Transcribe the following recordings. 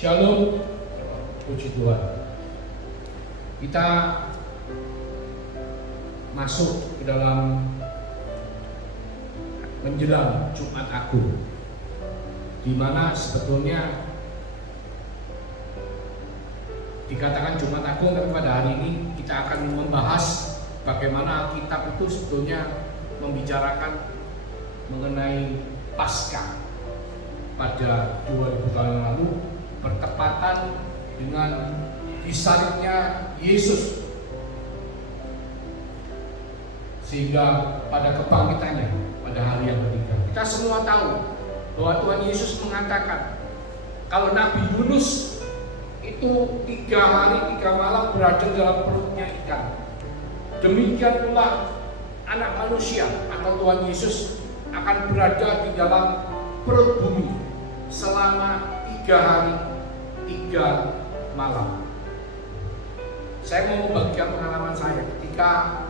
Shalom, puji Tuhan. Kita masuk ke dalam menjelang Jumat Agung, di mana sebetulnya dikatakan Jumat Agung, tapi pada hari ini kita akan membahas bagaimana Alkitab itu sebetulnya membicarakan mengenai Paskah pada 2000 tahun yang lalu, bertepatan dengan disalibnya Yesus, sehingga pada kebangkitannya pada hari yang ketiga. Kita semua tahu bahwa Tuhan Yesus mengatakan kalau Nabi Yunus itu 3 hari 3 malam berada dalam perutnya ikan, demikian pula Anak Manusia atau Tuhan Yesus akan berada di dalam perut bumi selama 3 hari 3 malam. Saya mau membagikan pengalaman saya ketika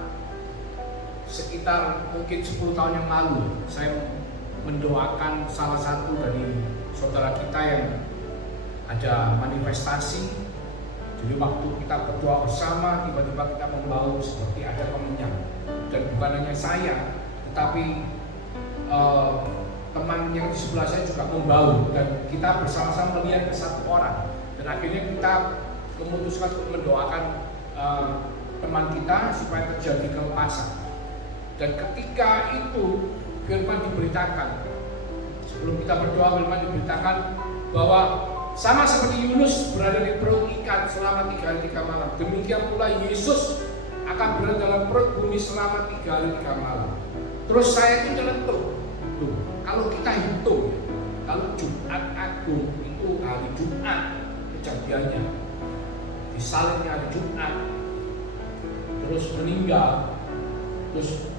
sekitar mungkin 10 tahun yang lalu, saya mendoakan salah satu dari saudara kita yang ada manifestasi. Jadi waktu kita berdoa bersama, tiba-tiba kita membau seperti ada kemenyan. Dan bukan hanya saya, tetapi teman yang di sebelah saya juga membau, dan kita bersama-sama melihat ke satu orang. Dan akhirnya kita memutuskan untuk mendoakan teman kita supaya terjadi kelepasan. Dan ketika itu firman diberitakan, sebelum kita berdoa, firman diberitakan bahwa sama seperti Yunus berada di perut ikan selama 3 hari 3 malam, demikian pula Yesus akan berada dalam perut bumi selama 3 hari 3 malam. Terus saya itu nyeletuk, kalau kita hitung, kalau Jumat Agung itu hari Jumat kejadiannya, disalibnya hari Jumat, terus meninggal, terus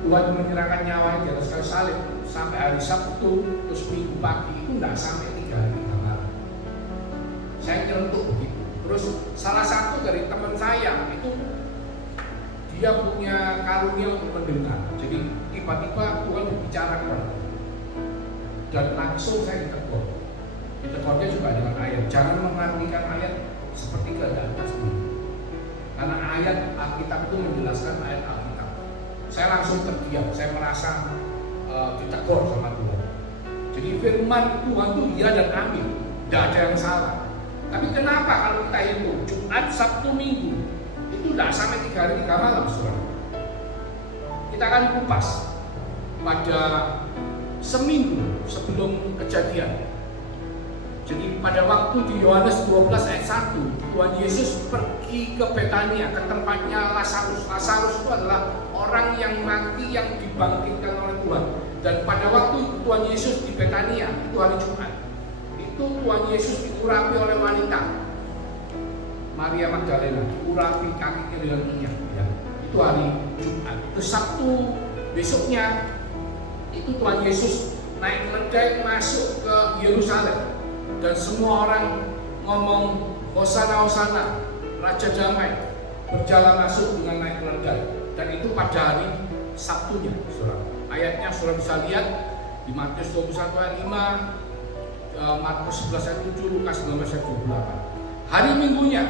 Tuhan menyerahkan nyawanya di atas kayu salib sampai hari Sabtu, terus Minggu pagi, itu tidak sampai 3 hari 3 malam. Saya nyelentuk begitu. Terus salah satu dari teman saya itu dia punya karunia untuk mendengar. Jadi tiba-tiba Tuhan berbicara kepada saya, dan langsung saya ditegur. Ditegurnya juga dengan ayat. Jangan mengartikan ayat seperti keadaan sendiri, karena ayat Alkitab itu menjelaskan ayat Alkitab. Saya langsung terdiam. Saya merasa ditegur sama Tuhan. Jadi firman Tuhan itu iya dan amin, tidak ada yang salah. Tapi kenapa kalau kita hitung Jumat, Sabtu, Minggu itu tidak sampai 3 hari 3 malam, saudara? Kita akan kupas pada seminggu sebelum kejadian. Jadi pada waktu di Yohanes 12 ayat 1, Tuhan Yesus pergi ke Betania, ke tempatnya Lazarus. Lazarus itu adalah orang yang mati yang dibangkitkan oleh Tuhan. Dan pada waktu Tuhan Yesus di Betania, itu hari Jumat, itu Tuhan Yesus diurapi oleh wanita Maria Magdalena, diurapi kakinya dengan minyak, ya. Itu hari Jumat. Itu Sabtu besoknya, itu Tuhan Yesus naik keledai masuk ke Yerusalem, dan semua orang ngomong Hosana Hosana, Raja Damai, berjalan masuk dengan naik keledai. Dan itu pada hari Sabtunya, saudara. Ayatnya saudara bisa lihat di Matius 21 ayat 5, Markus 11 ayat 7, Lukas 19 ayat 28. Hari Minggunya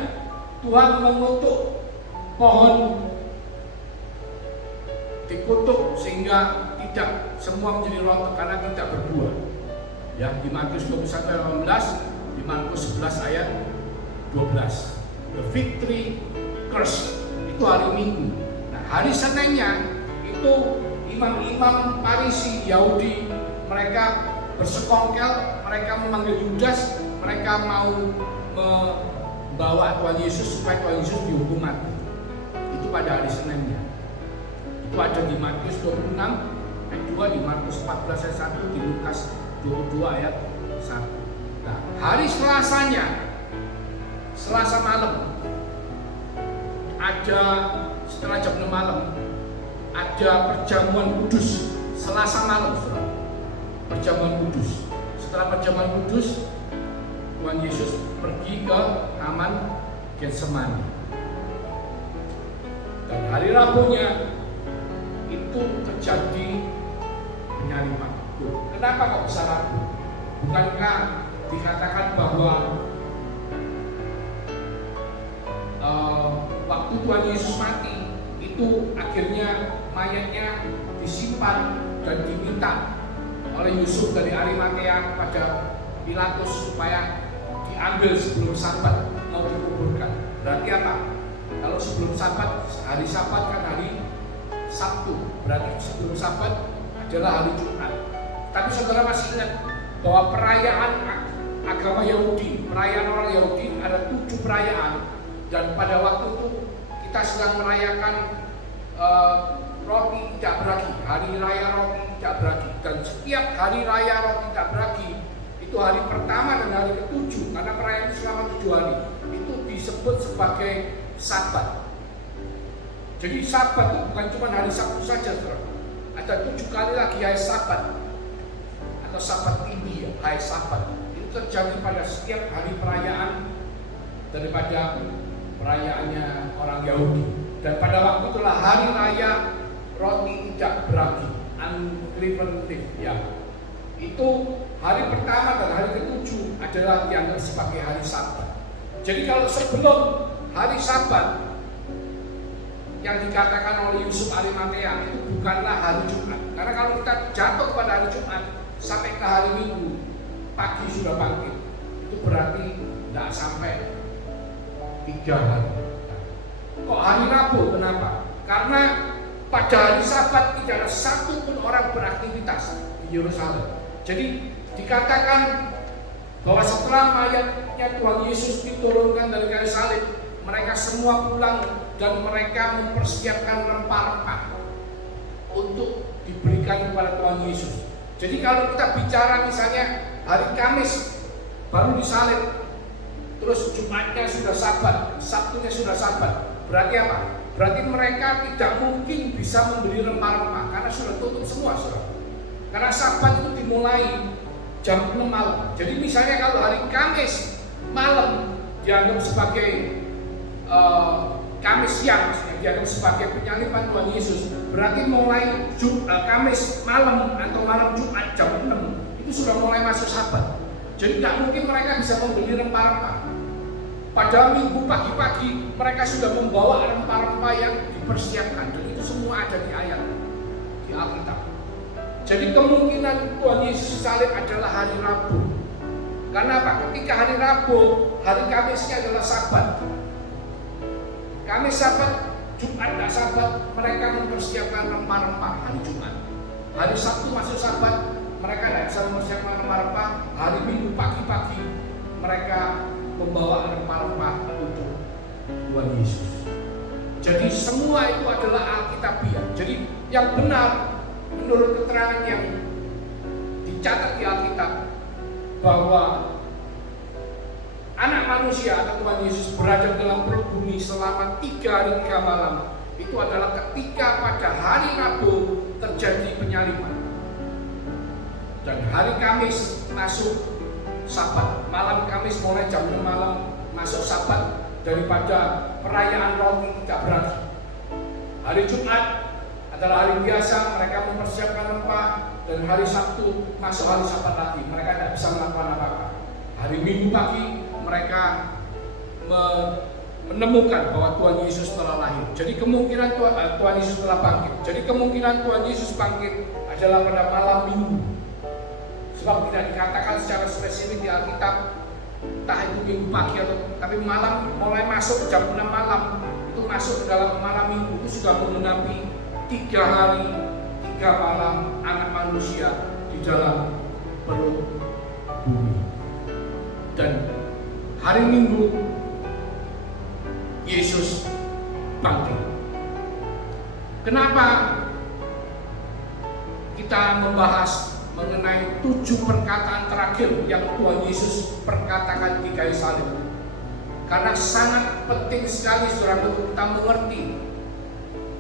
Tuhan mengutuk pohon, dikutuk sehingga tidak semua menjadi rontok karena tidak berbuah. Ya, di Matius 21 ayat 18, di Markus 11 ayat 12. The fig tree curse, itu hari Minggu. Nah, hari Seninnya itu imam-imam Farisi Yahudi, mereka bersekongkel, mereka memanggil Yudas, mereka mau membawa Tuhan Yesus supaya Tuhan Yesus dihukum mati. Itu pada hari Seninnya. Itu ada di Matius 26 ayat 2, di Markus 14 ayat 1, di Lukas 22 ayat 1. Nah, hari Selasanya, Selasa malam, ada setelah jam 6 malam, ada perjamuan kudus. Selasa malam, perjamuan kudus. Setelah perjamuan kudus, Tuhan Yesus pergi ke Taman Getsemani. Dan hari Rabunya itu terjadi penyaliban. Kenapa kok bisa Rabu? Bukankah dikatakan bahwa waktu Tuhan Yesus mati itu akhirnya mayatnya disimpan dan diminta oleh Yusuf dari Arimatea kepada Pilatus supaya diambil sebelum Sabat mau dikuburkan. Berarti apa? Kalau sebelum Sabat, hari Sabat kan hari Sabtu, berarti sebelum Sabat adalah hari Jumat. Tapi saudara masih ingat bahwa perayaan agama Yahudi, perayaan orang Yahudi ada 7 perayaan, dan pada waktu itu kita sedang merayakan roti tidak beragi, hari raya roti tidak beragi, dan setiap hari raya roti tidak beragi itu hari pertama dan hari ke-7, karena perayaan itu selama 7 hari itu disebut sebagai Sabat. Jadi Sabat itu bukan cuma hari Sabtu saja, saudara. Ada 7 kali lagi hari Sabat atau Sabat tinggi, ya, hari Sabat. Itu terjadi pada setiap hari perayaan daripada perayaannya orang Yahudi. Dan pada waktu itulah hari raya roti tidak beragi, unleavened bread, ya. Itu hari pertama dan hari ke-7 adalah dianggap sebagai hari Sabat. Jadi kalau sebelum hari Sabat yang dikatakan oleh Yusuf Arimatea itu bukanlah hari Jumat. Karena kalau kita jatuh pada hari Jumat sampai ke hari Minggu pagi sudah bangkit, itu berarti tidak sampai 3 hari. Kok hari Rabu? Kenapa? Karena pada hari Sabat tidak ada satu pun orang beraktivitas di Yerusalem. Jadi dikatakan bahwa setelah mayatnya Tuhan Yesus diturunkan dari kayu salib, mereka semua pulang dan mereka mempersiapkan rempah-rempah untuk diberikan kepada Tuhan Yesus. Jadi kalau kita bicara misalnya hari Kamis baru disalib, terus Jumatnya sudah Sabat, Sabtunya sudah Sabat, berarti apa? Berarti mereka tidak mungkin bisa membeli rempah-rempah karena sudah tutup semua, saudara. Karena Sabat itu dimulai jam 6 malam. Jadi misalnya kalau hari Kamis malam dianggap sebagai Kamis siang, dianggap sebagai penyaliban Tuhan Yesus, berarti mulai Kamis malam atau malam Jumat jam 6 itu sudah mulai masuk Sabat. Jadi tidak mungkin mereka bisa membeli rempah-rempah. Pada Minggu pagi-pagi mereka sudah membawa rempah-rempah yang dipersiapkan, dan itu semua ada di ayat di Alkitab. Jadi kemungkinan Tuhan Yesus salib adalah hari Rabu. Karena apa? Ketika hari Rabu, hari Kamisnya adalah Sabat. Kamis Sabat, Jumat tidak Sabat, mereka mempersiapkan rempah-rempah hari Jumat. Hari Sabtu masuk Sabat, mereka tidak bisa mempersiapkan rempah-rempah. Hari Minggu pagi-pagi mereka membawa rempah-rempah untuk Tuhan Yesus. Jadi semua itu adalah Alkitabiah. Jadi yang benar menurut keterangan yang dicatat di Alkitab bahwa Anak Manusia atau Tuhan Yesus berada dalam perut bumi selama 3 hari 3 malam, itu adalah ketika pada hari Rabu terjadi penyaliban, dan hari Kamis masuk Sabat. Malam Kamis mulai jam 6 malam masuk Sabat daripada perayaan roti tidak beragi. Hari Jumat adalah hari biasa, mereka mempersiapkan rempah, dan hari Sabtu masuk hari Sabat lagi, mereka tidak bisa melakukan apa-apa. Hari Minggu pagi mereka menemukan bahwa Tuhan Yesus telah lahir. Jadi kemungkinan Tuhan Yesus telah bangkit. Jadi kemungkinan Tuhan Yesus bangkit adalah pada malam Minggu. Sebab tidak dikatakan secara spesifik di Alkitab entah itu Minggu pagi atau, tapi malam mulai masuk jam 6 malam itu masuk ke dalam malam Minggu, itu sudah menggenapi 3 hari 3 malam Anak Manusia di dalam perut bumi. Dan hari Minggu Yesus bangkit. Kenapa kita membahas mengenai 7 perkataan terakhir yang Tuhan Yesus perkatakan di kayu salib? Karena sangat penting sekali saudara untuk kita mengerti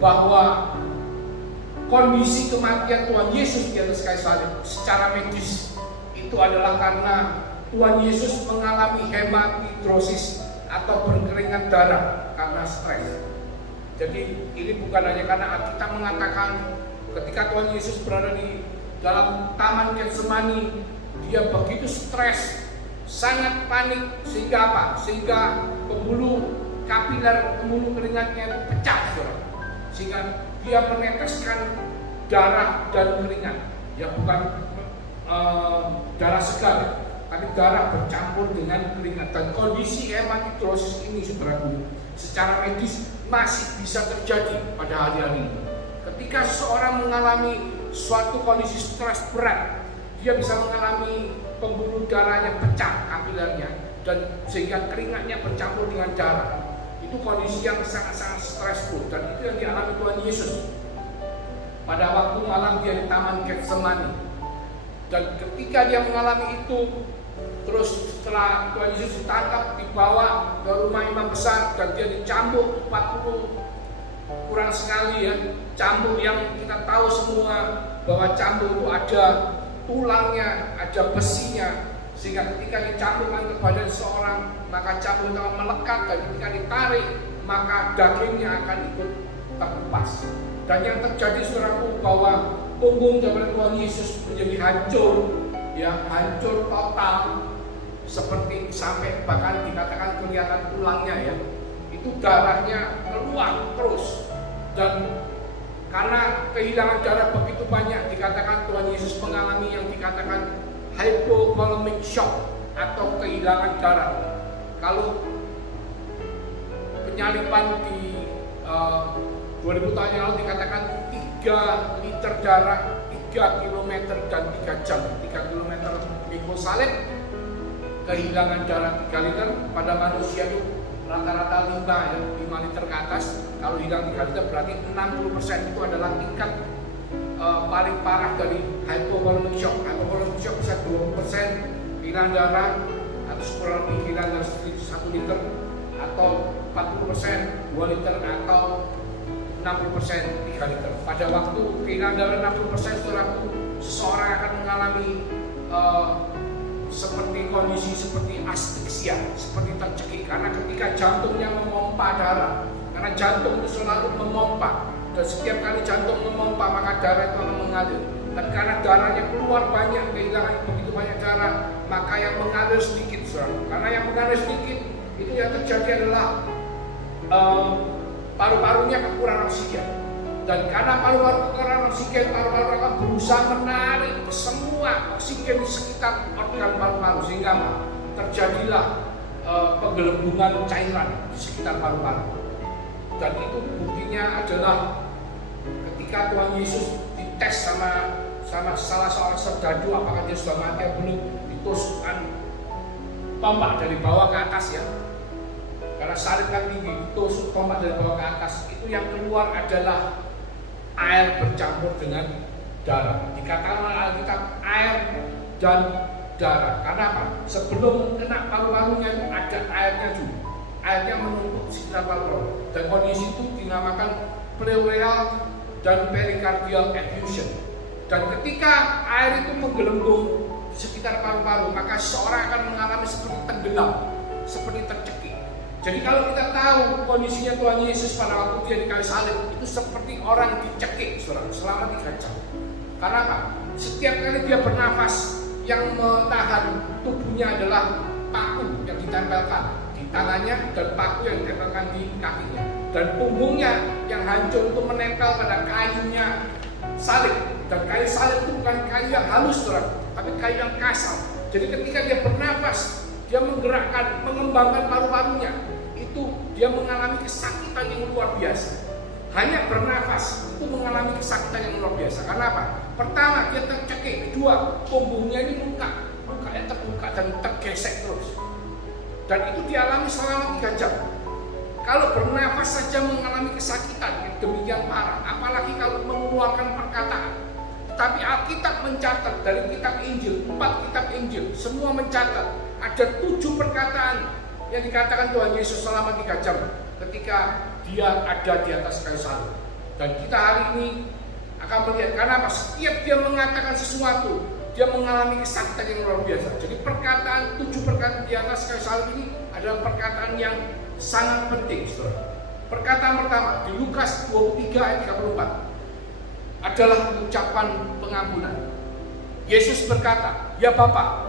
bahwa kondisi kematian Tuhan Yesus di atas kayu salib secara medis itu adalah karena Tuhan Yesus mengalami hematidrosis atau berkeringat darah karena stres. Jadi ini bukan hanya karena kita mengatakan ketika Tuhan Yesus berada di dalam taman Getsemani, dia begitu stres sangat panik sehingga apa? Sehingga pembuluh kapiler, pembuluh keringatnya itu pecah, saudara. Sehingga dia meneteskan darah dan keringat, ya bukan darah segar, tapi darah bercampur dengan keringat. Dan kondisi hematidrosis ini, saudaraku, secara medis masih bisa terjadi pada hari-hari ini. Ketika seseorang mengalami suatu kondisi stres berat, dia bisa mengalami pembuluh darahnya pecah kapilernya, dan sehingga keringatnya bercampur dengan darah. Itu kondisi yang sangat-sangat stresful, dan itu yang dialami Tuhan Yesus pada waktu malam dia di Taman Getsemani. Dan ketika dia mengalami itu, terus setelah Tuhan Yesus ditangkap, dibawa ke rumah imam besar, dan dia dicambuk 40 kurang sekali ya, cambuk yang kita tahu semua bahwa cambuk itu ada tulangnya, ada besinya, sehingga ketika dicambukkan ke badan seorang, maka cambuk itu akan melekat, dan ketika ditarik, maka dagingnya akan ikut terlepas. Dan yang terjadi, saudaraku, bahwa punggung daripada Tuhan Yesus menjadi hancur, ya hancur total, seperti sampai bahkan dikatakan kelihatan tulangnya ya. Itu darahnya keluar terus, dan karena kehilangan darah begitu banyak, dikatakan Tuhan Yesus mengalami yang dikatakan hypovolemic shock atau kehilangan darah. Kalau penyaliban di 2000 tahun yang lalu dikatakan 3 liter darah 3 km dan 3 jam. 3 km pikul salib, kehilangan darah 3 liter. Pada manusia itu rata-rata 5 liter ke atas. Kalau hilang 3 liter berarti 60% itu adalah tingkat paling parah dari hypovolemic shock. Hypovolemic shock bisa 20% hilang darah, atau kurang lebih hilang darah 1 liter, atau 40% 2 liter, atau 60% 3 liter. Pada waktu kehilangan darah 60%, saudaraku, seseorang akan mengalami seperti kondisi seperti asfiksia, seperti tercekik, karena ketika jantungnya memompa darah, karena jantung itu selalu memompa, dan setiap kali jantung memompa maka darah itu akan mengalir. Dan karena darahnya keluar banyak, kehilangan begitu banyak darah, maka yang mengalir sedikit, saudara. Karena yang mengalir sedikit, itu yang terjadi adalah paru-parunya kekurangan oksigen. Dan karena paru-paru kekurangan oksigen, paru-paru akan berusaha menarik semua oksigen di sekitar organ paru-paru, sehingga terjadilah penggelembungan cairan di sekitar paru-paru. Dan itu buktinya adalah ketika Tuhan Yesus dites sama salah seorang serdadu, apakah dia sudah mati atau belum, ditusukkan tombak dari bawah ke atas ya. Karena salib kan tinggi, tusuk tombak dari bawah ke atas, itu yang keluar adalah air bercampur dengan darah. Dikatakan oleh Alkitab air dan darah. Karena apa? Sebelum kena paru-parunya itu ada airnya dulu. Airnya menumpuk di sekitar paru-paru. Dan kondisi itu dinamakan pleural dan pericardial effusion. Dan ketika air itu menggelembung di sekitar paru-paru, maka seorang akan mengalami seperti tenggelam, seperti tercekik. Jadi kalau kita tahu kondisinya Tuhan Yesus pada waktu dia di kayu salib, itu seperti orang dicekik, saudara, selama 3 jam. Karena apa? Setiap kali dia bernafas, yang menahan tubuhnya adalah paku yang ditempelkan di tangannya, dan paku yang ditempelkan di kakinya. Dan punggungnya yang hancur itu menempel pada kayunya salib. Dan kayu salib itu bukan kayu yang halus, saudara, tapi kayu yang kasar. Jadi ketika dia bernafas, dia menggerakkan, mengembangkan paru-parunya, itu dia mengalami kesakitan yang luar biasa. Hanya bernafas itu mengalami kesakitan yang luar biasa. Karena apa? Pertama, dia tercekik. Kedua, punggungnya ini lukanya terbuka dan tergesek terus. Dan itu dialami selama 3 jam. Kalau bernafas saja mengalami kesakitan yang demikian parah, apalagi kalau mengeluarkan perkataan. Tapi Alkitab mencatat dari kitab Injil, 4 kitab Injil, semua mencatat ada 7 perkataan yang dikatakan Tuhan Yesus selama 3 jam ketika dia ada di atas kayu salib. Dan kita hari ini akan melihat karena apa? Setiap dia mengatakan sesuatu, dia mengalami kesakitan yang luar biasa. Jadi perkataan 7 perkataan di atas kayu salib ini adalah perkataan yang sangat penting, saudara. Perkataan pertama di Lukas 23 ayat 34 adalah ucapan pengampunan. Yesus berkata, "Ya Bapa,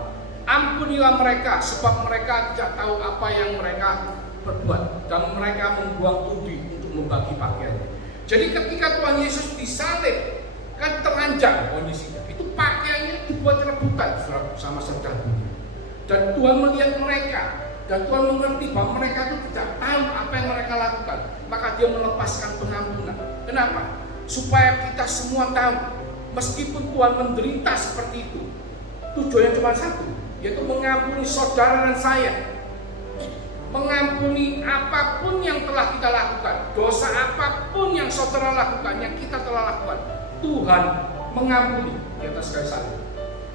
Ampunilah mereka, sebab mereka tidak tahu apa yang mereka berbuat, dan mereka membuang tudi untuk membagi pakaiannya. Jadi ketika Tuhan Yesus disalib, kan telanjang kondisinya, itu pakaiannya dibuat rebutan sama serta-serta. Dan Tuhan melihat mereka, dan Tuhan mengerti bahwa mereka itu tidak tahu apa yang mereka lakukan, maka Dia melepaskan pengampunan. Kenapa? Supaya kita semua tahu, meskipun Tuhan menderita seperti itu, tujuannya cuma satu, yaitu mengampuni saudara dan saya. Mengampuni apapun yang telah kita lakukan, dosa apapun yang saudara lakukan, yang kita telah lakukan, Tuhan mengampuni di atas kayu salib.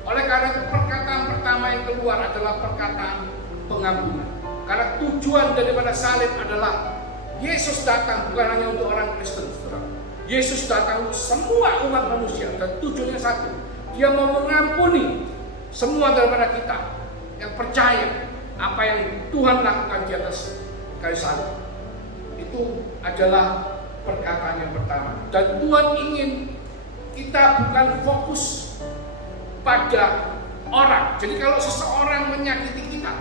Oleh karena itu perkataan pertama yang keluar adalah perkataan pengampunan. Karena tujuan daripada salib adalah Yesus datang bukan hanya untuk orang Kristen, saudara. Yesus datang untuk semua umat manusia, dan tujuannya satu, Dia mau mengampuni semua daripada kita yang percaya apa yang Tuhan lakukan di atas kayu salib. Itu adalah perkataan yang pertama. Dan Tuhan ingin kita bukan fokus pada orang. Jadi kalau seseorang menyakiti kita,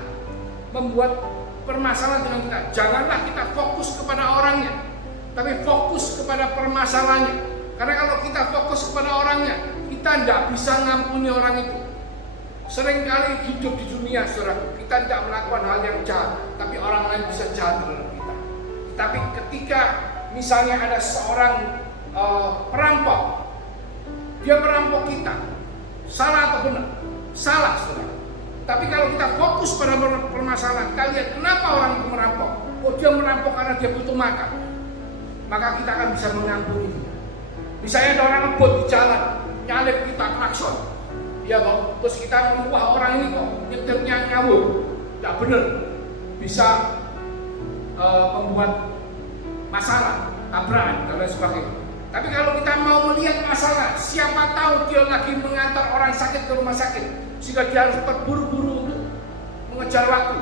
membuat permasalahan dengan kita, janganlah kita fokus kepada orangnya, tapi fokus kepada permasalahannya. Karena kalau kita fokus kepada orangnya, kita tidak bisa ngampuni orang itu. Seringkali hidup di dunia, saudara, kita tidak melakukan hal yang jahat, tapi orang lain bisa jahat terhadap kita. Tapi ketika misalnya ada seorang perampok, dia merampok kita, salah atau benar? Salah, saudara. Tapi kalau kita fokus pada permasalahan, kita lihat kenapa orang itu merampok. Oh, dia merampok karena dia butuh makan, maka kita akan bisa mengampuni dia. Misalnya ada orang ngebut di jalan, nyalip kita, klakson, ya kok, terus kita ngomong, wah orang ini kok nyetirnya ngawur, tidak benar, bisa membuat masalah, tabrakan, dan lain sebagainya. Tapi kalau kita mau melihat masalah, siapa tahu dia lagi mengantar orang sakit ke rumah sakit, sehingga dia harus terburu-buru untuk mengejar waktu,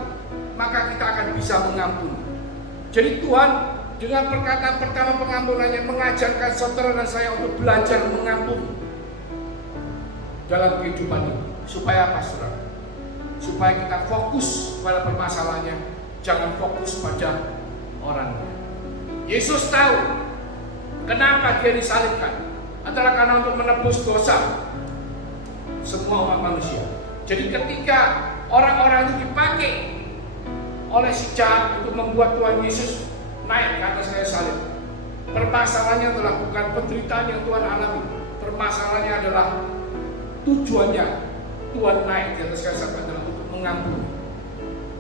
maka kita akan bisa mengampuni. Jadi Tuhan dengan perkataan pertama pengampunannya mengajarkan saudara dan saya untuk belajar mengampuni dalam kehidupan ini. Supaya apa, saudara? Supaya kita fokus pada permasalahannya, jangan fokus pada orangnya. Yesus tahu kenapa Dia disalibkan, adalah karena untuk menebus dosa semua umat manusia. Jadi ketika orang-orang itu dipakai oleh si jahat untuk membuat Tuhan Yesus naik ke atas kayu salib, permasalahannya adalah bukan penderitaan yang Tuhan alami. Permasalahannya adalah tujuannya Tuhan naik di atas kayu salib adalah untuk mengampuni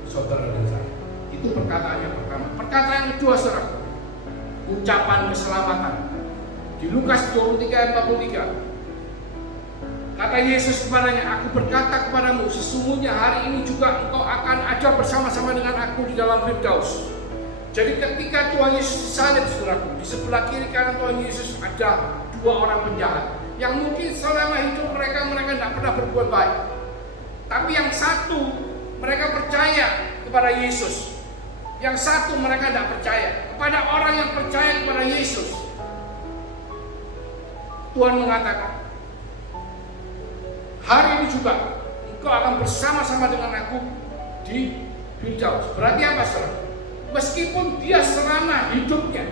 saudara dan saya. Itu perkataan yang pertama. Perkataan yang kedua, saudara, ucapan keselamatan. Di Lukas 23:43, kata Yesus kepadanya, aku berkata kepadamu, sesungguhnya hari ini juga engkau akan ada bersama-sama dengan aku di dalam Firdaus. Jadi ketika Tuhan Yesus disalib, saudaraku, di sebelah kiri kanan Tuhan Yesus ada dua orang penjahat yang mungkin selama hidup mereka tidak pernah berbuat baik. Tapi yang satu mereka percaya kepada Yesus, yang satu mereka tidak percaya. Kepada orang yang percaya kepada Yesus, Tuhan mengatakan, hari ini juga engkau akan bersama-sama dengan aku di Firdaus. Berarti apa, saudara? Meskipun dia selama hidupnya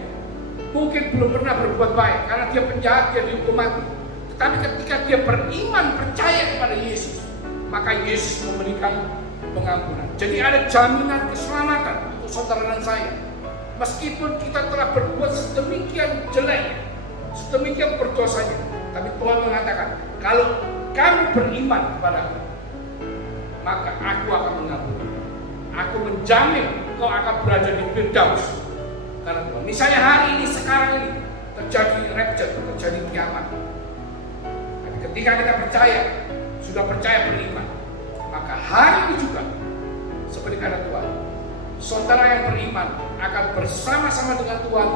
mungkin belum pernah berbuat baik karena dia penjahat, dia dihukum mati, tetapi ketika dia beriman percaya kepada Yesus, maka Yesus memberikan pengampunan. Jadi ada jaminan keselamatan untuk saudara dan saya. Meskipun kita telah berbuat sedemikian jelek, sedemikian berdosanya, tapi Tuhan mengatakan, kalau kamu beriman kepadaku, maka aku akan mengampuni. Aku menjamin kau akan berada di Firdaus karena Tuhan. Misalnya hari ini, sekarang ini terjadi rapture, terjadi kiamat. Tapi ketika kita percaya, sudah percaya beriman, maka hari ini juga seperti kata Tuhan, saudara yang beriman akan bersama-sama dengan Tuhan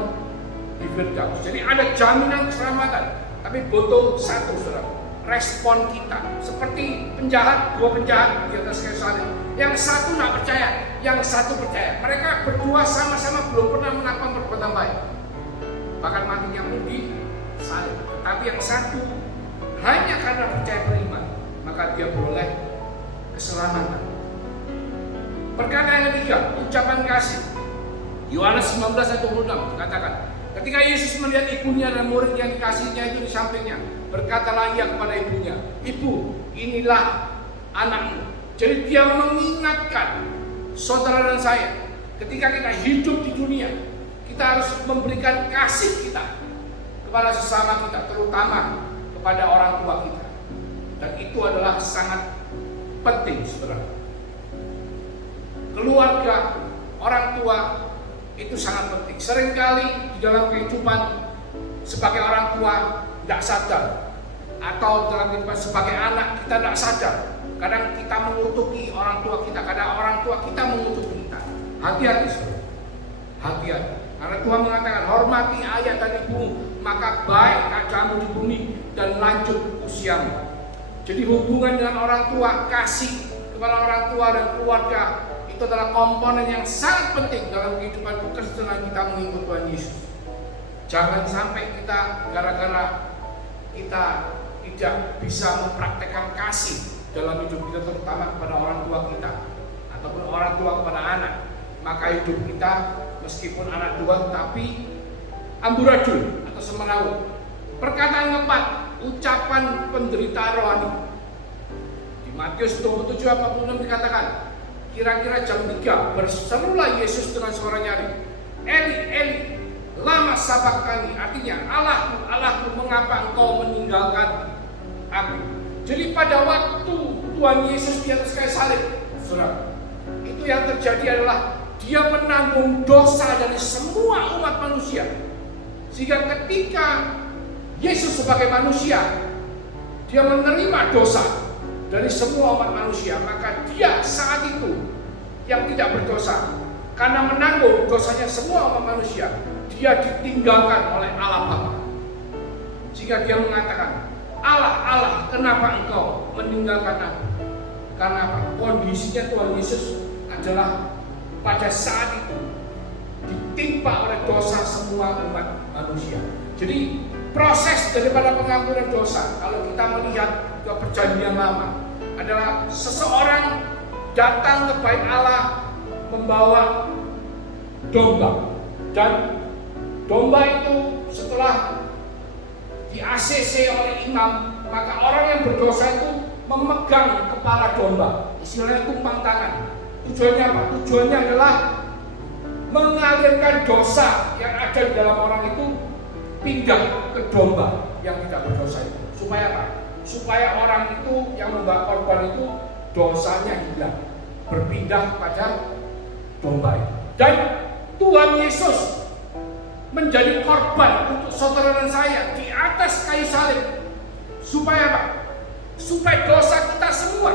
di Firdaus. Jadi ada jaminan keselamatan, tapi butuh satu, saudara, respon kita. Seperti penjahat, dua penjahat di atas kayu salib, yang satu tidak percaya, yang satu percaya. Mereka berdua sama-sama belum pernah melakukan perbuatan baik, bahkan matinya pun di salib. Tetapi yang satu hanya karena percaya beriman, maka dia boleh keselamatan. Perkataan yang ketiga, ucapan kasih. Yohanes 19 ayat 26 dikatakan, ketika Yesus melihat ibunya dan murid yang dikasihnya itu di sampingnya, berkatalah ia kepada ibunya, "Ibu, inilah anakmu." Jadi dia mengingatkan saudara dan saya, ketika kita hidup di dunia, kita harus memberikan kasih kita kepada sesama kita, terutama kepada orang tua kita. Dan itu adalah sangat penting, saudara. Keluarga, orang tua itu sangat penting. Seringkali di dalam kehidupan sebagai orang tua tidak sadar, atau dalam kehidupan sebagai anak kita tidak sadar. Kadang kita mengutuki orang tua kita, kadang orang tua kita mengutuki kita. Hati-hati, saudara. Hati-hati. Karena Tuhan mengatakan, hormati ayah dan ibumu, maka baik keadaanmu di bumi dan lanjut usiamu. Jadi hubungan dengan orang tua, kasih kepada orang tua dan keluarga, itu adalah komponen yang sangat penting dalam kehidupan kekristenan kita mengikut Tuhan Yesus. Jangan sampai kita gara-gara kita tidak bisa mempraktekkan kasih dalam hidup kita, terutama kepada orang tua kita ataupun orang tua kepada anak, maka hidup kita meskipun anak dua tapi amburadul atau semerawut. Perkataan keempat, ucapan penderita rohani. Di Matius 27:46 dikatakan, kira-kira jam 3 berserulah Yesus dengan suara nyaring, "Eli, Eli, lama sabachthani," artinya, "Allahku, Allahku, mengapa engkau meninggalkan aku?" Jadi pada waktu Tuhan Yesus di atas kayu salib, saudara, itu yang terjadi adalah dia menanggung dosa dari semua umat manusia. Sehingga ketika Yesus sebagai manusia, dia menerima dosa dari semua umat manusia, maka dia saat itu yang tidak berdosa, karena menanggung dosanya semua umat manusia, dia ditinggalkan oleh Allah Bapa. Jika dia mengatakan, "Allah, Allah, kenapa engkau meninggalkan aku?" Karena apa? Kondisinya Tuhan Yesus adalah pada saat itu ditimpa oleh dosa semua umat manusia. Jadi proses daripada pengampunan dosa, kalau kita melihat ke perjanjian lama, adalah seseorang datang ke bait Allah membawa domba, dan domba itu setelah di ACC oleh imam, maka orang yang berdosa itu memegang kepala domba, istilahnya tumpang tangan. Tujuannya apa? Tujuannya adalah mengalirkan dosa yang ada di dalam orang itu pindah ke domba yang tidak berdosa itu. Supaya apa? Supaya orang itu yang membawa korban itu dosanya hilang, berpindah kepada domba itu. Dan Tuhan Yesus menjadi korban untuk saudara dan saya di atas kayu salib. Supaya apa? Supaya dosa kita semua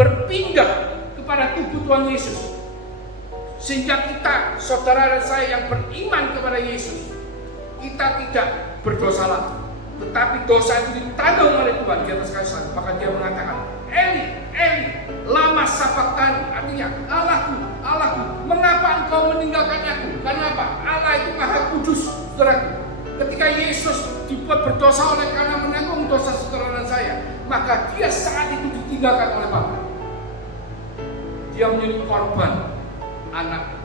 berpindah kepada tubuh Tuhan Yesus. Sehingga kita, saudara dan saya yang beriman kepada Yesus, kita tidak berdosa lagi. Tetapi dosa itu ditanggung oleh Tuhan di atas kayu salib. Maka dia mengatakan, "Eli, Eli, lama sabachthani," artinya, "Allahku, Allahku, mengapa engkau meninggalkan aku?" Karena apa? Allah itu Maha Kudus, saudaraku. Ketika Yesus dibuat berdosa oleh karena menanggung dosa saudara dan saya, maka dia saat itu ditinggalkan oleh Bapa. Dia menjadi korban anak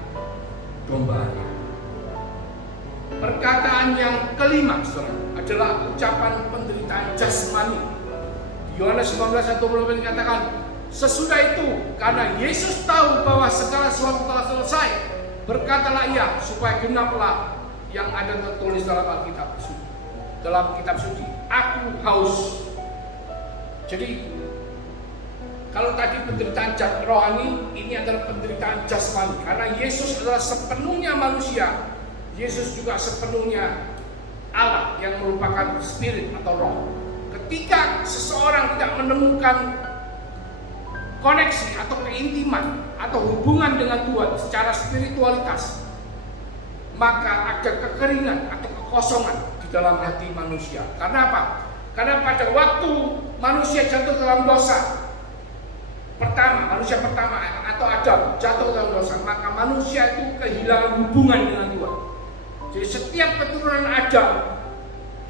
domba. Perkataan yang kelima, saudara, adalah ucapan penderitaan jasmani. Di Yohanes 19 ayat 20 dikatakan, sesudah itu, karena Yesus tahu bahwa segala sesuatu telah selesai, berkatalah ia, supaya genaplah yang ada tertulis dalam Alkitab suci. Dalam kitab suci, "Aku haus." Jadi, kalau tadi penderitaan rohani, ini adalah penderitaan jasmani. Karena Yesus adalah sepenuhnya manusia, Yesus juga sepenuhnya Allah yang merupakan spirit atau roh. Ketika seseorang tidak menemukan koneksi atau keintiman atau hubungan dengan Tuhan secara spiritualitas, maka ada kekeringan atau kekosongan di dalam hati manusia. Karena apa? Karena pada waktu manusia jatuh dalam dosa pertama, manusia pertama atau Adam jatuh dalam dosa, maka manusia itu kehilangan hubungan dengan Tuhan. Jadi setiap keturunan Adam,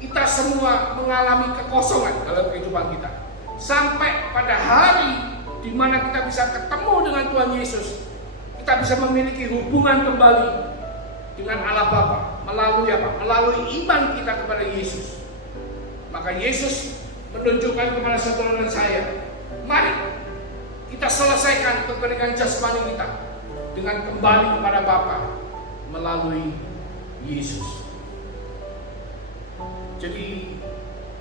kita semua mengalami kekosongan dalam kehidupan kita. Sampai pada hari di mana kita bisa ketemu dengan Tuhan Yesus. Kita bisa memiliki hubungan kembali dengan Allah Bapa melalui apa? Melalui iman kita kepada Yesus. Maka Yesus menunjukkan kepada saudara dan saya, mari kita selesaikan kekeringan jasmani kita dengan kembali kepada Bapa melalui Yesus. Jadi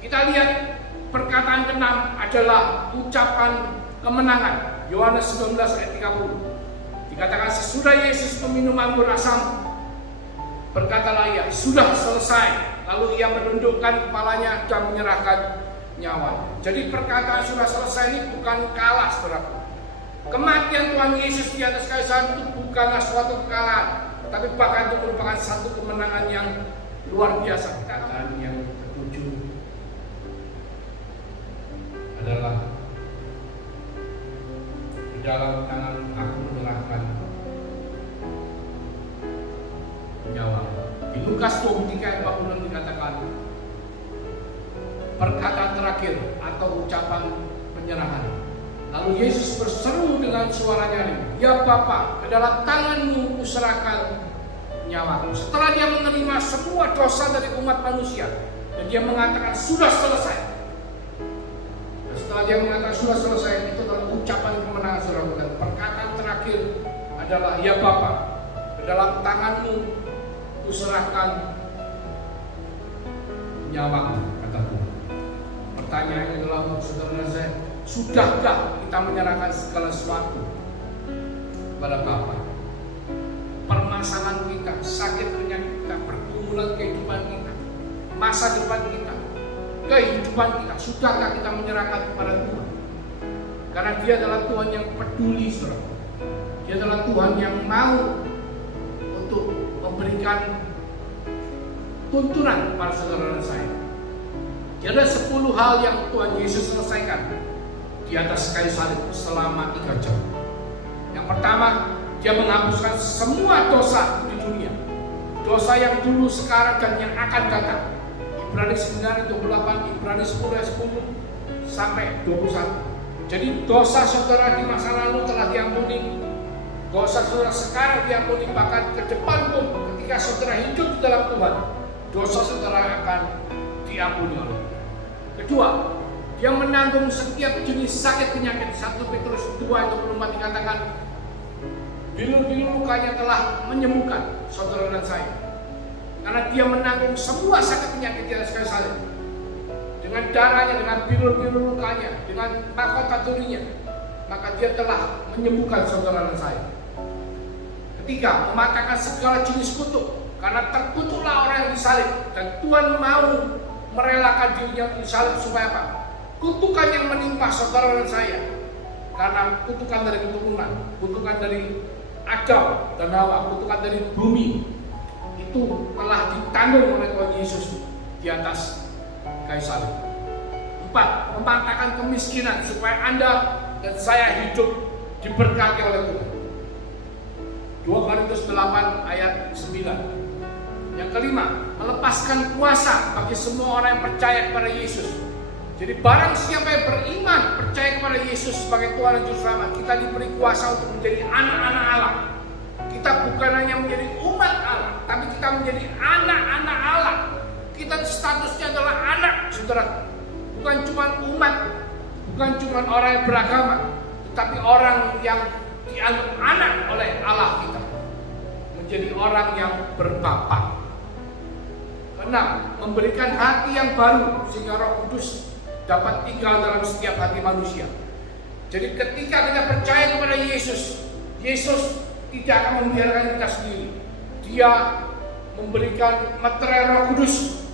kita lihat perkataan ke-6 adalah ucapan kemenangan. Yohanes 19 ayat 30. Dikatakan sesudah Yesus meminum anggur asam, berkatalah ia, sudah selesai. Lalu ia menundukkan kepalanya dan menyerahkan nyawa. Jadi perkataan sudah selesai ini bukan kalah, saudara. Kematian Tuhan Yesus di atas kayu salib itu bukanlah suatu kekalahan, tapi bahkan itu merupakan satu kemenangan yang luar biasa. Perkataan yang ketujuh adalah di dalam tangan aku menyerahkan nyawa. Di Lukas 23 ayat 40 dikatakan perkataan terakhir atau ucapan penyerahan. Lalu Yesus berseru dengan suara nyaring, ya Bapa, ke dalam tanganmu kuserahkan nyawaku. Setelah dia menerima semua dosa dari umat manusia, dan dia mengatakan sudah selesai. Dan setelah dia mengatakan sudah selesai, itu adalah ucapan kemenangan saudara. Dan perkataan terakhir adalah ya Bapa, ke dalam tanganmu kuserahkan nyawaku, kata Tuhan. Pertanyaannya adalah untuk saudara saya, sudahkah kita menyerahkan segala sesuatu kepada Bapa? Permasalahan kita, sakit penyakit kita, pergumulan kehidupan kita, masa depan kita, kehidupan kita, sudahkah kita menyerahkan kepada Tuhan? Karena Dia adalah Tuhan yang peduli, saudara. Dia adalah Tuhan yang mau untuk memberikan tuntunan kepada saudara dan saya. Dia ada 10 hal yang Tuhan Yesus selesaikan di atas kayu salib selama 3 jam. Yang pertama, Dia menghapuskan semua dosa di dunia. Dosa yang dulu, sekarang, dan yang akan datang. Ibrani 9 ayat 28, Ibrani 10 ayat 10 sampai 21. Jadi dosa saudara di masa lalu telah diampuni. Dosa saudara sekarang diampuni, bahkan ke depan pun ketika saudara hidup di dalam Tuhan, dosa saudara akan diampuni oleh Tuhan. Kedua, Dia menanggung setiap jenis sakit penyakit. 1 Petrus 2 ayat 24 dikatakan, bilur-bilur lukanya telah menyembuhkan saudara dan saya. Karena Dia menanggung semua sakit penyakit di atas kayu salib. Dengan darahnya, dengan bilur-bilur lukanya, dengan mahkota durinya, maka Dia telah menyembuhkan saudara dan saya. Ketiga, mematahkan segala jenis kutuk. Karena terkutuklah orang yang disalib. Dan Tuhan mau merelakan dirinya disalib supaya apa? Kutukan yang menimpa saudara dan saya, karena kutukan dari keturunan, kutukan dari Adam dan Hawa, kutukan dari bumi, itu telah ditanggung oleh Tuhan Yesus di atas kayu salib. 4. Mematahkan kemiskinan supaya Anda dan saya hidup diberkati oleh Tuhan. 2 Korintus 8 ayat 9. Yang kelima, melepaskan kuasa bagi semua orang yang percaya kepada Yesus. Jadi barang siapa yang beriman, percaya kepada Yesus sebagai Tuhan dan Juru Selamat, kita diberi kuasa untuk menjadi anak-anak Allah. Kita bukan hanya menjadi umat Allah, tapi kita menjadi anak-anak Allah. Kita statusnya adalah anak, saudara. Bukan cuma umat, bukan cuma orang yang beragama, tetapi orang yang dianggap anak oleh Allah kita. Menjadi orang yang berbapa. 6. Memberikan hati yang baru sehingga Roh Kudus dapat tinggal dalam setiap hati manusia. Jadi ketika kita percaya kepada Yesus, Yesus tidak akan membiarkan kita sendiri. Dia memberikan meterai Roh Kudus.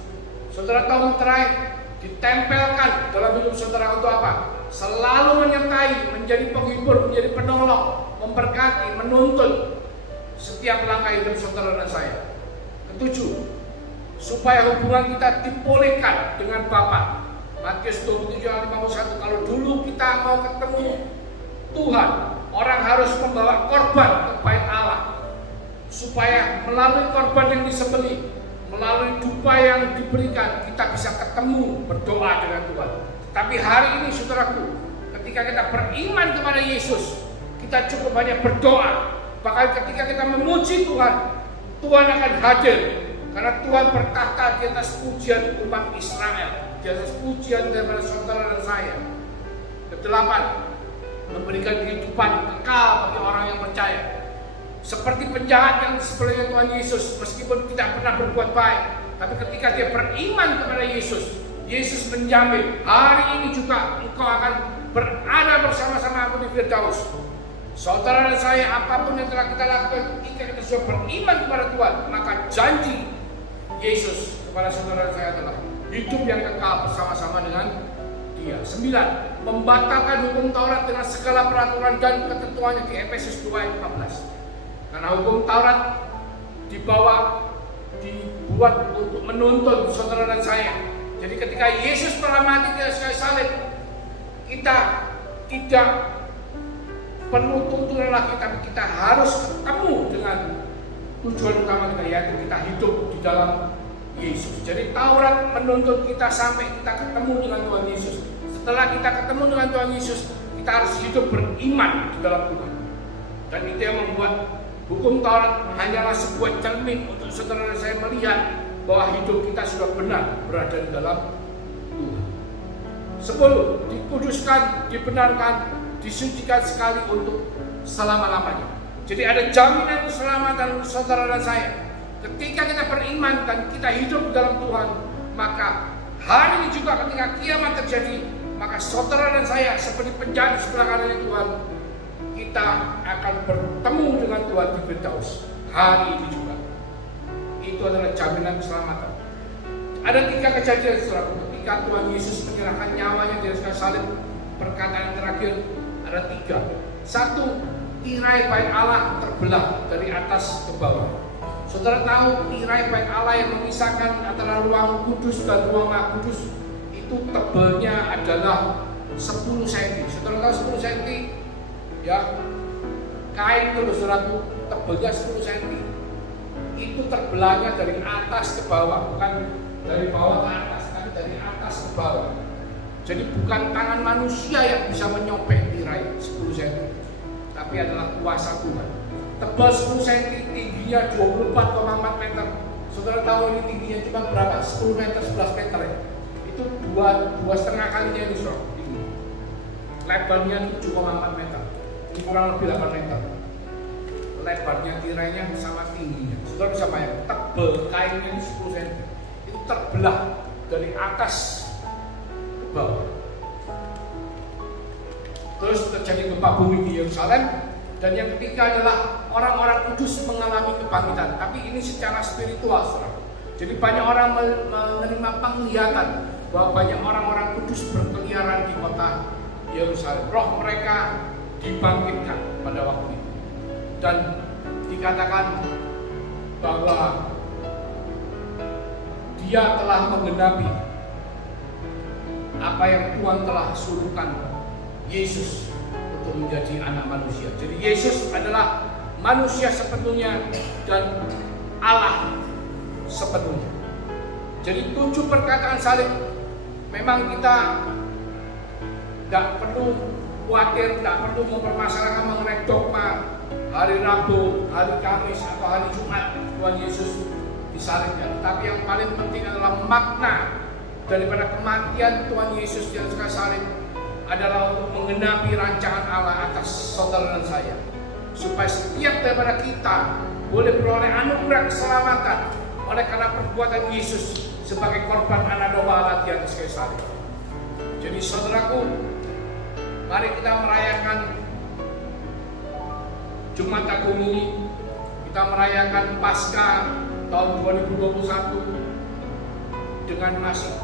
Saudara tahu meterai ditempelkan dalam hidup saudara untuk apa? Selalu menyertai, menjadi penghibur, menjadi penolong, memberkati, menuntun setiap langkah hidup saudara dan saya. Ketujuh, supaya hubungan kita dipulihkan dengan Bapa. Matius 27 ayat 51. Kalau dulu kita mau ketemu Tuhan, orang harus membawa korban ke bait Allah, supaya melalui korban yang disembelih, melalui dupa yang diberikan, kita bisa ketemu berdoa dengan Tuhan. Tapi hari ini saudaraku, ketika ketika kita beriman kepada Yesus, kita cukup hanya berdoa. Bahkan ketika kita memuji Tuhan, Tuhan akan hadir. Karena Tuhan berkata di atas pujian umat Israel, di atas pujian daripada saudara dan saya. Kedelapan, memberikan kehidupan kekal bagi orang yang percaya. Seperti penjahat yang sebelumnya Tuhan Yesus, meskipun tidak pernah berbuat baik, tapi ketika dia beriman kepada Yesus, Yesus menjamin hari ini juga engkau akan berada bersama-sama aku di Firdaus. Saudara dan saya, apapun yang telah kita lakukan, ketika kita sudah beriman kepada Tuhan, maka janji Yesus kepada saudara dan saya adalah hidup yang kekal bersama-sama dengan Dia. 9. Membatalkan hukum Taurat dengan segala peraturan dan ketentuannya di Efesus 2 ayat 14. Karena hukum Taurat dibuat untuk menuntun saudara dan saya. Jadi ketika Yesus telah mati di atas kayu salib, kita tidak perlu tuntunan lagi, tapi kita harus ketemu dengan tujuan utama kita, yaitu kita hidup di dalam Yesus. Jadi Taurat menuntut kita sampai kita ketemu dengan Tuhan Yesus. Setelah kita ketemu dengan Tuhan Yesus, kita harus hidup beriman di dalam Tuhan. Dan itu yang membuat hukum Taurat hanyalah sebuah cermin untuk saudara saya melihat bahwa hidup kita sudah benar berada di dalam Tuhan. 10. Dikuduskan, dibenarkan, disucikan sekali untuk selama-lamanya. Jadi ada jaminan keselamatan saudara dan saya. Ketika kita beriman dan kita hidup dalam Tuhan, maka hari ini juga ketika kiamat terjadi, maka saudara dan saya seperti penjara di sebelah kanan Tuhan, kita akan bertemu dengan Tuhan di Firdaus hari ini juga. Itu adalah jaminan keselamatan. Ada 3 kejadian saudara. Ketika Tuhan Yesus menyerahkan nyawanya di atas kayu salib, perkataan terakhir ada 3. 1, tirai bait Allah terbelah dari atas ke bawah. Saudara tahu tirai bait Allah yang memisahkan antara ruang kudus dan ruang maha kudus itu tebalnya adalah 10 cm. Saudara tahu 10 cm? Ya, kain itu saudara, tebalnya 10 cm. Itu terbelahnya dari atas ke bawah, bukan dari bawah ke atas, tapi dari atas ke bawah. Jadi bukan tangan manusia yang bisa menyobek tirai 10 cm, tapi adalah kuasa Tuhan. Tebal 10 cm, tingginya 24,4 meter. Saudara tahu ini tingginya cuma berapa? 10 meter, 11 meter ya. Itu 2,5 kalinya ini saudara. Lebarnya 7,4 meter. Ini kurang lebih 8 meter. Lebarnya tirainya sama tingginya. Saudara bisa bayangkan, tebal kainnya ini 10 cm. Itu terbelah dari atas ke bawah. Terus terjadi gempa bumi di Yerusalem. Dan yang ketiga adalah orang-orang kudus mengalami kebangkitan. Tapi ini secara spiritual, saudara. Jadi banyak orang menerima penglihatan bahwa banyak orang-orang kudus berkeliaran di kota Yerusalem. Roh mereka dibangkitkan pada waktu itu. Dan dikatakan bahwa dia telah menggenapi apa yang Tuhan telah suruhkan Yesus untuk menjadi anak manusia. Jadi Yesus adalah manusia sepenuhnya dan Allah sepenuhnya. Jadi 7 perkataan salib memang kita tidak perlu khawatir, tidak perlu mempermasalahkan mengenai dogma hari Rabu, hari Kamis atau hari Jumat Tuhan Yesus disalibkan. Tapi yang paling penting adalah makna daripada kematian Tuhan Yesus di atas kayu salib adalah untuk menggenapi rancangan Allah atas saudara dan saya, supaya setiap daripada kita boleh beroleh anugerah keselamatan oleh karena perbuatan Yesus sebagai korban anak domba Allah di atas kayu salib. Jadi saudaraku, mari kita merayakan Jumat Agung ini, kita merayakan Paskah tahun 2021 dengan masih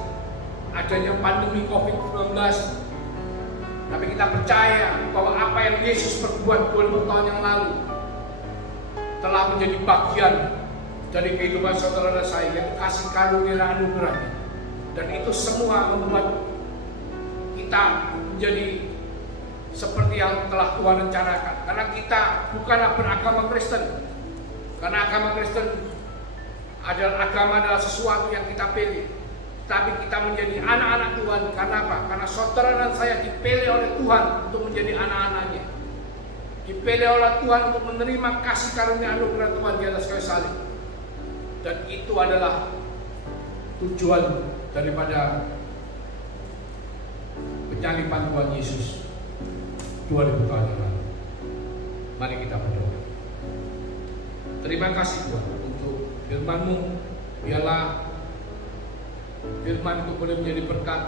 adanya pandemi COVID-19. Tapi kita percaya bahwa apa yang Yesus perbuat 2000 tahun yang lalu telah menjadi bagian dari kehidupan saudara dan saya, yang kasih karunia anugerahnya. Dan itu semua membuat kita menjadi seperti yang telah Tuhan rencanakan. Karena kita bukanlah beragama Kristen. Karena agama Kristen adalah sesuatu yang kita pilih. tapi kita menjadi anak-anak Tuhan. Karena apa? Karena saudara dan saya dipilih oleh Tuhan untuk menjadi anak-anaknya. Dipilih oleh Tuhan untuk menerima kasih karunia anugerah Tuhan di atas kayu salib. Dan itu adalah tujuan daripada penyaliban Tuhan Yesus 2000 tahun yang lalu. Mari kita berdoa. Terima kasih Tuhan untuk firman-Mu. Biarlah firman itu boleh menjadi berkat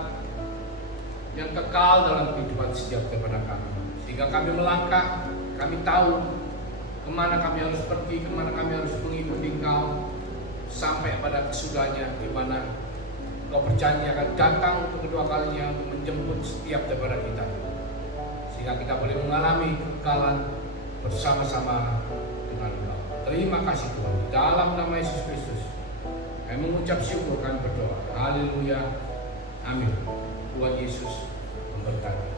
yang kekal dalam kehidupan setiap daripada kami. Sehingga kami melangkah, kami tahu kemana kami harus pergi, kemana kami harus mengikuti Engkau, sampai pada kesudahannya di mana Engkau berjanji akan datang untuk kedua kalinya untuk menjemput setiap daripada kita, sehingga kita boleh mengalami kekekalan bersama-sama dengan Engkau. Terima kasih Tuhan, di dalam nama Yesus Kristus kami mengucap syukur, kami berdoa. Haleluya, amin. Tuhan Yesus memberkati.